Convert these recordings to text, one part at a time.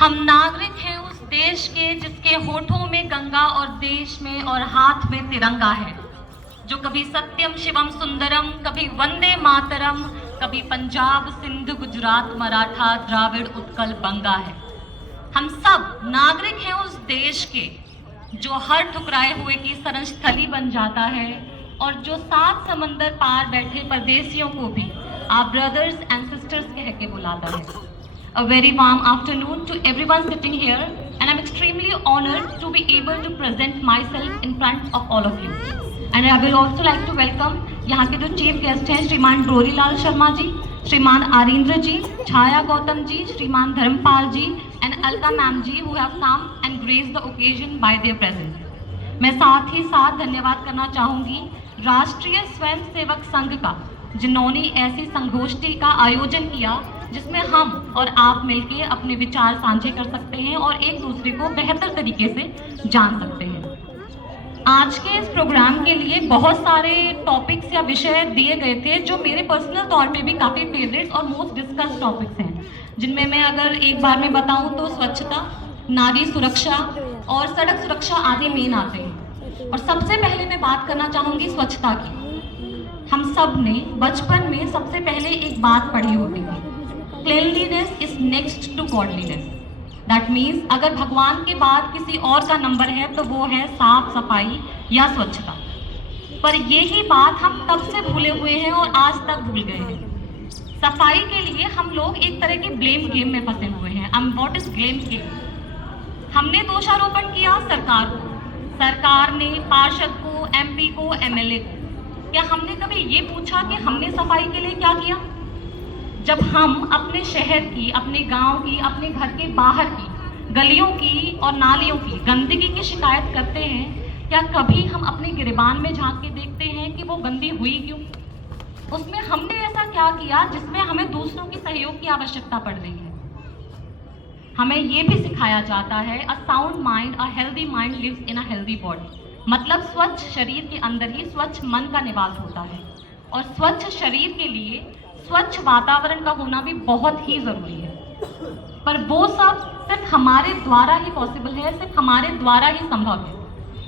हम नागरिक हैं उस देश के जिसके होठों में गंगा और देश में और हाथ में तिरंगा है, जो कभी सत्यम शिवम सुंदरम, कभी वंदे मातरम, कभी पंजाब सिंध गुजरात मराठा द्राविड़ उत्कल बंगा है। हम सब नागरिक हैं उस देश के जो हर ठुकराए हुए की शरणस्थली बन जाता है और जो 7 समंदर पार बैठे परदेसियों को भी आप ब्रदर्स एंड सिस्टर्स कह के बुलाता है। A very warm afternoon to everyone sitting here, and I'm extremely honored to be able to present myself in front of all of you. And I will also like to welcome यहाँ के जो chief guest हैं श्रीमान डोरीलाल शर्मा जी, श्रीमान आरिंद्र जी, छाया गौतम जी, श्रीमान Dharmpal ji and Alka ma'am ji who have come and graced the occasion by their presence. मैं साथ ही साथ धन्यवाद करना चाहूँगी राष्ट्रीय स्वयंसेवक संघ का, जिन्होंने ऐसी संगोष्ठी का आयोजन किया जिसमें हम और आप मिलके अपने विचार साझे कर सकते हैं और एक दूसरे को बेहतर तरीके से जान सकते हैं। आज के इस प्रोग्राम के लिए बहुत सारे टॉपिक्स या विषय दिए गए थे जो मेरे पर्सनल तौर पे भी काफ़ी फेवरेट और मोस्ट डिस्कस टॉपिक्स हैं, जिनमें मैं अगर एक बार में बताऊं तो स्वच्छता, नारी सुरक्षा और सड़क सुरक्षा आदि मेन आते हैं। और सबसे पहले मैं बात करना चाहूँगी स्वच्छता की। हम सब ने बचपन में सबसे पहले एक बात पढ़ी होती थी, cleanliness is next to godliness. That means अगर भगवान के बाद किसी और का नंबर है तो वो है साफ सफाई या स्वच्छता। पर यही बात हम तब से भूले हुए हैं और आज तक भूल गए हैं। सफाई के लिए हम लोग एक तरह के ब्लेम गेम में फंसे हुए हैं। What is blame game? हमने दोषारोपण किया सरकार को, सरकार ने पार्षद को, एमपी को, एमएलए को। क्या हमने कभी ये पूछा कि हमने सफाई के लिए क्या किया? जब हम अपने शहर की, अपने गांव की, अपने घर के बाहर की गलियों की और नालियों की गंदगी की शिकायत करते हैं, क्या कभी हम अपने गिरेबान में झांक के देखते हैं कि वो गंदी हुई क्यों? उसमें हमने ऐसा क्या किया जिसमें हमें दूसरों के सहयोग की आवश्यकता पड़ रही है? हमें ये भी सिखाया जाता है a sound mind, a healthy mind lives in a healthy body. मतलब स्वच्छ शरीर के अंदर ही स्वच्छ मन का निवास होता है और स्वच्छ शरीर के लिए स्वच्छ वातावरण का होना भी बहुत ही जरूरी है। पर वो सब सिर्फ हमारे द्वारा ही पॉसिबल है, सिर्फ हमारे द्वारा ही संभव है।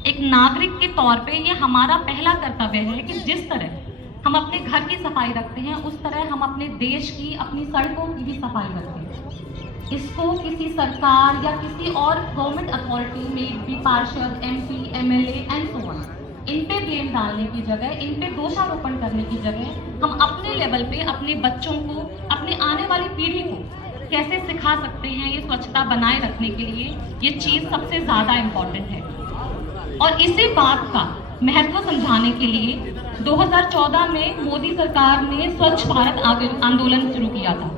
एक नागरिक के तौर पे ये हमारा पहला कर्तव्य है कि जिस तरह हम अपने घर की सफाई रखते हैं उस तरह हम अपने देश की, अपनी सड़कों की भी सफाई रखें। इसको किसी सरकार या किसी और गवर्नमेंट अथॉरिटी में भी पार्षद, MP, MLA and so on, इन पे ब्लेम डालने की जगह, इन पे दोषारोपण करने की जगह हम अपने लेवल पे अपने बच्चों को, अपने आने वाली पीढ़ी को कैसे सिखा सकते हैं ये स्वच्छता बनाए रखने के लिए। ये चीज़ सबसे ज़्यादा इम्पॉर्टेंट है। और इसी बात का महत्व समझाने के लिए 2014 में मोदी सरकार ने स्वच्छ भारत आंदोलन शुरू किया था,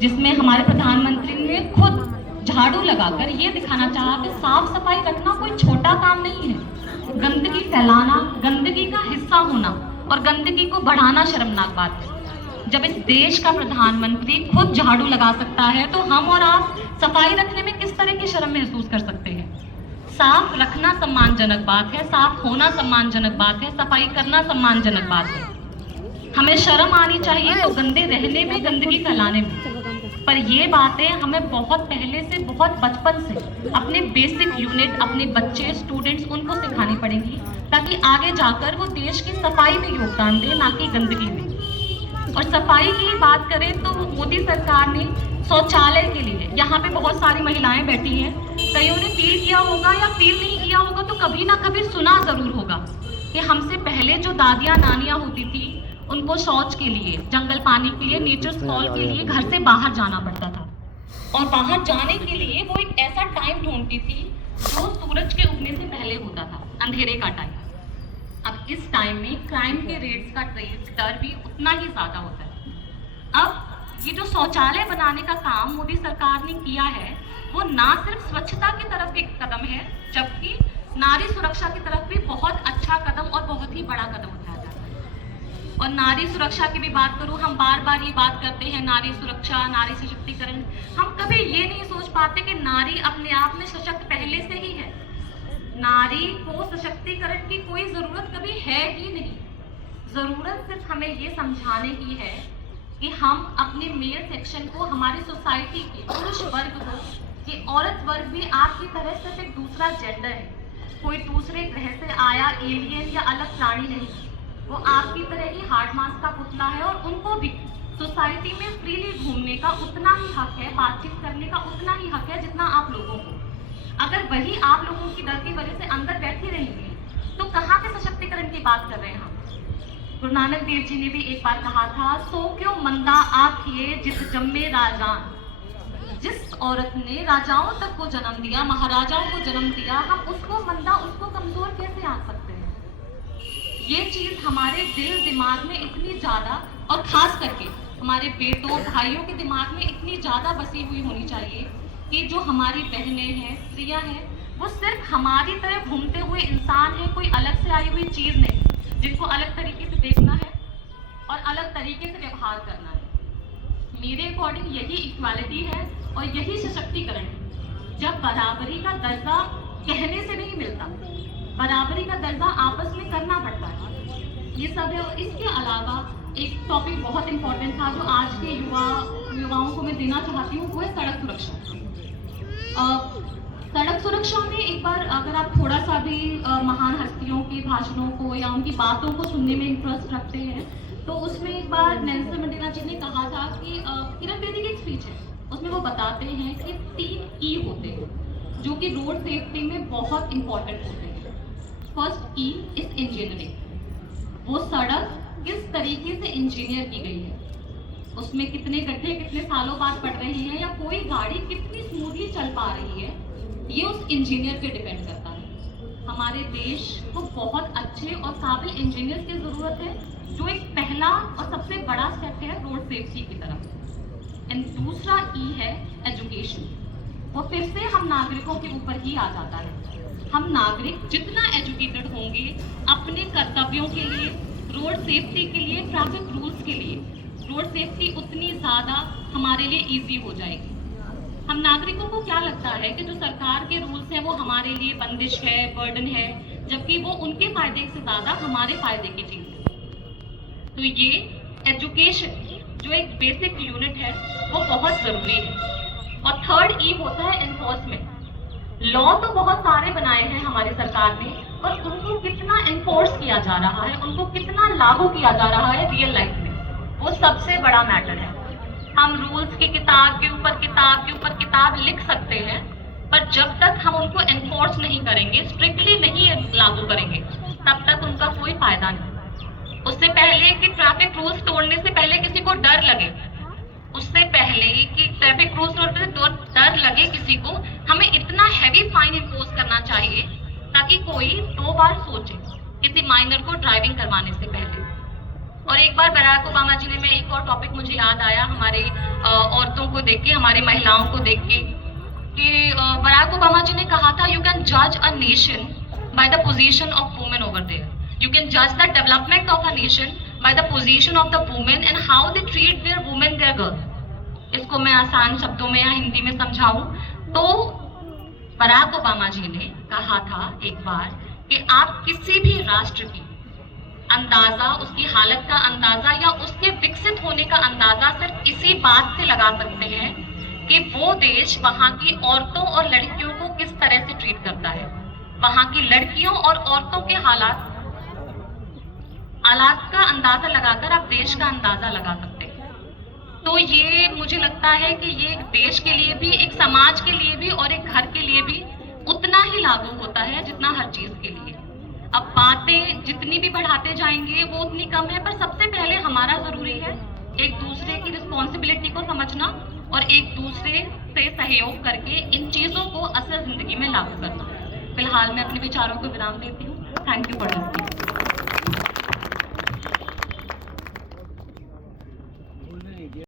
जिसमें हमारे प्रधानमंत्री ने खुद झाड़ू लगाकर ये दिखाना चाहा कि साफ सफाई रखना कोई छोटा काम नहीं है। गंदगी फैलाना, गंदगी का हिस्सा होना और गंदगी को बढ़ाना शर्मनाक बात है। जब इस देश का प्रधानमंत्री खुद झाड़ू लगा सकता है तो हम और आप सफाई रखने में किस तरह की शर्म महसूस कर सकते हैं? साफ रखना सम्मानजनक बात है, साफ होना सम्मानजनक बात है, सफाई करना सम्मानजनक बात है। हमें शर्म आनी चाहिए तो गंदे रहने में, गंदगी फैलाने में। पर ये बातें हमें बहुत पहले से, बहुत बचपन से अपने बेसिक यूनिट, अपने बच्चे, स्टूडेंट्स, उनको सिखानी पड़ेंगी ताकि आगे जाकर वो देश की सफाई में योगदान दें, ना कि गंदगी में। और सफाई की बात करें तो मोदी सरकार ने शौचालय के लिए, यहाँ पे बहुत सारी महिलाएं बैठी हैं, कईयों ने फील किया होगा या फील नहीं किया होगा तो कभी ना कभी सुना ज़रूर होगा कि हमसे पहले जो दादियाँ नानियाँ होती थी उनको शौच के लिए, जंगल पानी के लिए, नेचर फॉल के लिए घर से बाहर जाना पड़ता था। और बाहर जाने के लिए वो एक ऐसा टाइम ढूंढती थी जो सूरज के उगने से पहले होता था, अंधेरे का टाइम। अब इस टाइम में क्राइम के रेट्स का डर भी उतना ही ज़्यादा होता है। अब ये जो शौचालय बनाने का काम मोदी सरकार ने किया है वो ना सिर्फ स्वच्छता की तरफ एक कदम है, जबकि नारी सुरक्षा की तरफ भी बहुत अच्छा कदम और बहुत ही बड़ा कदम उठाया जाता है। और नारी सुरक्षा की भी बात करूँ, हम बार बार ये बात करते हैं नारी सुरक्षा, नारी सशक्तिकरण। हम कभी ये नहीं सोच पाते कि नारी अपने आप में सशक्त पहले से ही है। नारी को सशक्तिकरण की कोई ज़रूरत कभी है ही नहीं। ज़रूरत सिर्फ हमें ये समझाने की है कि हम अपने मेल सेक्शन को, हमारी सोसाइटी के पुरुष वर्ग को कि औरत वर्ग भी आपकी तरह सिर्फ एक दूसरा जेंडर है, कोई दूसरे ग्रह से आया एलियन या अलग प्राणी नहीं। वो आपकी तरह ही हार्ड मास का पुतला है और उनको भी सोसाइटी में फ्रीली घूमने का उतना ही हक है, बातचीत करने का उतना ही हक है जितना आप लोगों को। अगर वही आप लोगों की डर की वजह से अंदर बैठी रहेंगे तो कहाँ के सशक्तिकरण की बात कर रहे हैं हम। गुरु नानक देव जी ने भी एक बार कहा था, सो क्यों मंदा आखिए जिस जम्मे राजान। जिस औरत ने राजाओं तक को जन्म दिया, महाराजाओं को जन्म दिया, हम उसको मंदा, उसको कमजोर कैसे आंक सकते हैं। ये चीज हमारे दिल दिमाग में इतनी ज्यादा, और खास करके हमारे बेटों भाइयों के दिमाग में इतनी ज्यादा बसी हुई होनी चाहिए कि जो हमारी बहनें हैं, स्त्रियां हैं, वो सिर्फ हमारी तरह घूमते हुए इंसान है, कोई अलग से आई हुई चीज नहीं जिनको अलग तरीके से देखना है और अलग तरीके से व्यवहार करना है। मेरे अकॉर्डिंग यही इक्वालिटी है और यही सशक्तिकरण है। जब बराबरी का दर्जा कहने से नहीं मिलता, बराबरी का दर्जा आपस में करना पड़ता है। ये सब है। और इसके अलावा एक टॉपिक बहुत इंपॉर्टेंट था जो आज के युवाओं को मैं देना चाहती हूँ, वो है सड़क सुरक्षा। सड़क सुरक्षा में एक बार अगर आप थोड़ा सा भी महान हस्तियों के भाषणों को या उनकी बातों को सुनने में इंटरेस्ट रखते हैं तो उसमें एक बार नेल्सन मंडेला जी ने कहा था कि किरण बेदी की एक स्पीच है, उसमें वो बताते हैं कि 3 ई होते हैं जो कि रोड सेफ्टी में बहुत इंपॉर्टेंट होते हैं। First E is engineering. वो सड़क किस तरीके से इंजीनियर की गई है, उसमें कितने गड्ढे कितने सालों बाद पड़ रहे हैं या कोई गाड़ी कितनी स्मूथली चल पा रही है, ये उस इंजीनियर पे डिपेंड करता है। हमारे देश को बहुत अच्छे और काबिल इंजीनियर की जरूरत है, जो एक पहला और सबसे बड़ा स्टेप है रोड सेफ्टी की तरफ। एंड दूसरा ई है एजुकेशन। और फिर से हम नागरिकों के ऊपर ही आ जाता है। हम नागरिक जितना एजुकेटेड होंगे अपने कर्तव्यों के लिए, रोड सेफ्टी के लिए, ट्रैफिक रूल्स के लिए, रोड सेफ्टी उतनी ज़्यादा हमारे लिए ईजी हो जाएगी। हम नागरिकों को क्या लगता है कि जो सरकार के रूल्स हैं वो हमारे लिए बंदिश है, बर्डन है, जबकि वो उनके फायदे से ज़्यादा हमारे फायदे की चीज़ है। तो ये एजुकेशन जो एक बेसिक यूनिट है वो बहुत ज़रूरी है। और थर्ड ई होता है एनफोर्समेंट। लॉ तो बहुत सारे बनाए हैं हमारी सरकार ने, पर उनको कितना एनफोर्स किया जा रहा है, उनको कितना लागू किया जा रहा है रियल लाइफ में, वो सबसे बड़ा मैटर है। हम रूल्स की किताब के ऊपर किताब लिख सकते हैं, पर जब तक हम उनको एनफोर्स नहीं करेंगे, स्ट्रिक्टली नहीं लागू करेंगे, तब तक उनका कोई फायदा नहीं। उससे पहले कि ट्रैफिक रूल्स तोड़ने से पहले किसी को डर लगे, उससे पहले कि ट्रैफिक रूल्स तोड़ने से डर लगे किसी को, हमें इतना हैवी फाइन इम्पोज करना चाहिए ताकि कोई 2 बार सोचे किसी माइनर को ड्राइविंग करवाने से पहले। और एक बार बराक ओबामा जी ने, मैं एक और टॉपिक मुझे याद आया हमारे औरतों को देख के, हमारी महिलाओं को देख के, कि बराक ओबामा जी ने कहा था, यू कैन जज a nation by the position of women over there, you can जज the development of a nation by the position of the women and how they treat their women, there girls. इसको मैं आसान शब्दों में या हिंदी में समझाऊं तो बराक ओबामा जी ने कहा था एक बार कि आप किसी भी राष्ट्र की अंदाजा, उसकी हालत का अंदाजा या उसके विकसित होने का अंदाजा सिर्फ इसी बात से लगा सकते हैं कि वो देश वहाँ की औरतों और लड़कियों को किस तरह से ट्रीट करता है। वहाँ की लड़कियों और औरतों के हालात का अंदाजा लगाकर आप देश का अंदाजा लगा सकते हैं। तो ये मुझे लगता है कि ये एक देश के लिए भी, एक समाज के लिए भी और एक घर के लिए भी उतना ही लागू होता है जितना हर चीज के लिए। अब बातें जितनी भी बढ़ाते जाएंगे वो उतनी कम है, पर सबसे पहले हमारा जरूरी है एक दूसरे की रिस्पॉन्सिबिलिटी को समझना और एक दूसरे से सहयोग करके इन चीजों को असल जिंदगी में लागू करना। फिलहाल मैं अपने विचारों को विराम देती हूँ। Thank you for listening.